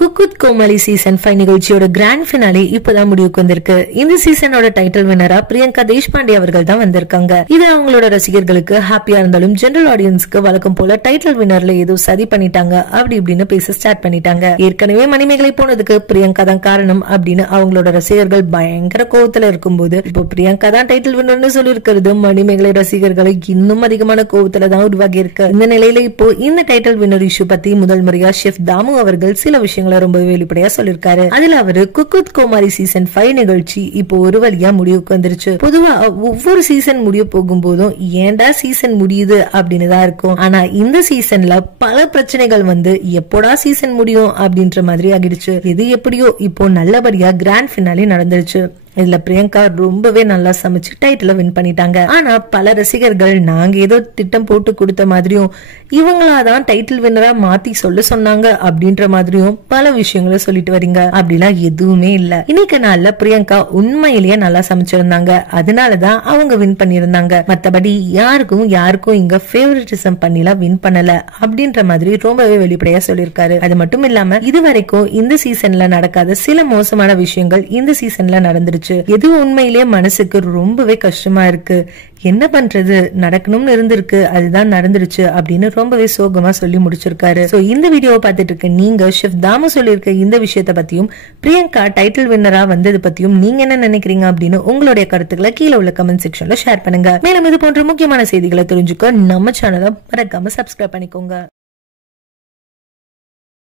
Cook with Comali season 5 நிகழ்ச்சியோட grand finale இப்பதான் முடிவுக்கு வந்திருக்கு. இந்த சீசனோட டைட்டில் வினரா பிரியங்கா தேஷ்பாண்டே அவர்கள் தான் வந்திருக்காங்க. இது அவங்களோட ரசிகர்களுக்கு ஹாப்பியா இருந்தாலும் ஜெனரல் ஆடியன்ஸ்க்கு வழக்கம் போல டைட்டில் வினர்ல ஏதோ சதி பண்ணிட்டாங்க அப்படி இப்படின்னு பேச ஸ்டார்ட் பண்ணிட்டாங்க. ஏற்கனவே மணிமேகலை போனதுக்கு பிரியங்கா தான் காரணம் அப்படின்னு அவங்களோட ரசிகர்கள் பயங்கர கோவத்துல இருக்கும்போது இப்போ பிரியங்கா தான் டைட்டில் வினர்னு சொல்லி இருக்கிறது மணிமேகலை ரசிகர்களை இன்னும் அதிகமான கோவத்துல தான் உருவாகி இருக்கு. இந்த நிலையில இப்போ இந்த டைட்டில் வினர் இஷ்யூ பத்தி முதல் முறையா ஷெஃப் தாமு அவர்கள் சில விஷயங்கள் ரொம்ப வெளிப்படையா சொல்லிருக்காரு. அதுல அவரு குக் வித் கோமாளி சீசன் 5 நிகழ்ச்சி இப்போ ஒரு வழியா முடிவுக்கு வந்துருச்சு. பொதுவா ஒவ்வொரு சீசன் முடிய போகும்போதும் ஏண்டா சீசன் முடியுது அப்படின்னு தான் இருக்கும். ஆனா இந்த சீசன்ல பல பிரச்சனைகள் வந்து எப்போடா சீசன் முடியும் அப்படின்ற மாதிரி ஆகிடுச்சு. எது எப்படியோ இப்போ நல்லபடியா கிராண்ட் ஃபினாலே நடந்துருச்சு. இதுல பிரியங்கா ரொம்பவே நல்லா சமைச்சு டைட்டில வின் பண்ணிட்டாங்க. ஆனா பல ரசிகர்கள் நாங்க ஏதோ திட்டம் போட்டு கொடுத்த மாதிரியும் இவங்களாதான் டைட்டில் வின்னரா மாத்தி சொல்ல சொன்னாங்க அப்படின்ற மாதிரியும் பல விஷயங்களை சொல்லிட்டு வரீங்க. அப்படிலாம் எதுவுமே இல்ல. இன்னைக்கு நாள்ல பிரியங்கா உண்மையிலேயே நல்லா சமைச்சிருந்தாங்க. அதனாலதான் அவங்க வின் பண்ணிருந்தாங்க. மத்தபடி யாருக்கும் இங்க ஃபேவரட்டிசம் பண்ணிலாம் வின் பண்ணல அப்படின்ற மாதிரி ரொம்பவே வெளிப்படையா சொல்லிருக்காரு. அது மட்டும் இல்லாம இதுவரைக்கும் இந்த சீசன்ல நடக்காத சில மோசமான விஷயங்கள் இந்த சீசன்ல நடந்துருச்சு. எது உண்மையிலேயே மனசுக்கு ரொம்பவே கஷ்டமா இருக்கு. என்ன பண்றது, நடக்கணும்னு இருந்திருக்கு, அதுதான் நடந்துருச்சு அப்படின்னு ரொம்பவே சோகமா சொல்லி முடிச்சிருக்காரு. சோ இந்த வீடியோவை பார்த்துட்டு இருக்க நீங்க ஷெஃப் தாமு சொல்லியிருக்க இந்த விஷயத்த பத்தியும் பிரியங்கா டைட்டில் வின்னரா வந்தது பத்தியும் நீங்க என்ன நினைக்கிறீங்க அப்படின்னு உங்களுடைய கருத்துக்களை கீழே உள்ள கமெண்ட் செக்ஷன்ல ஷேர் பண்ணுங்க. மேலும் இது போன்ற முக்கியமான செய்திகளை தெரிஞ்சுக்க நம்ம சேனலை மறக்காம சப்ஸ்கிரைப் பண்ணிக்கோங்க.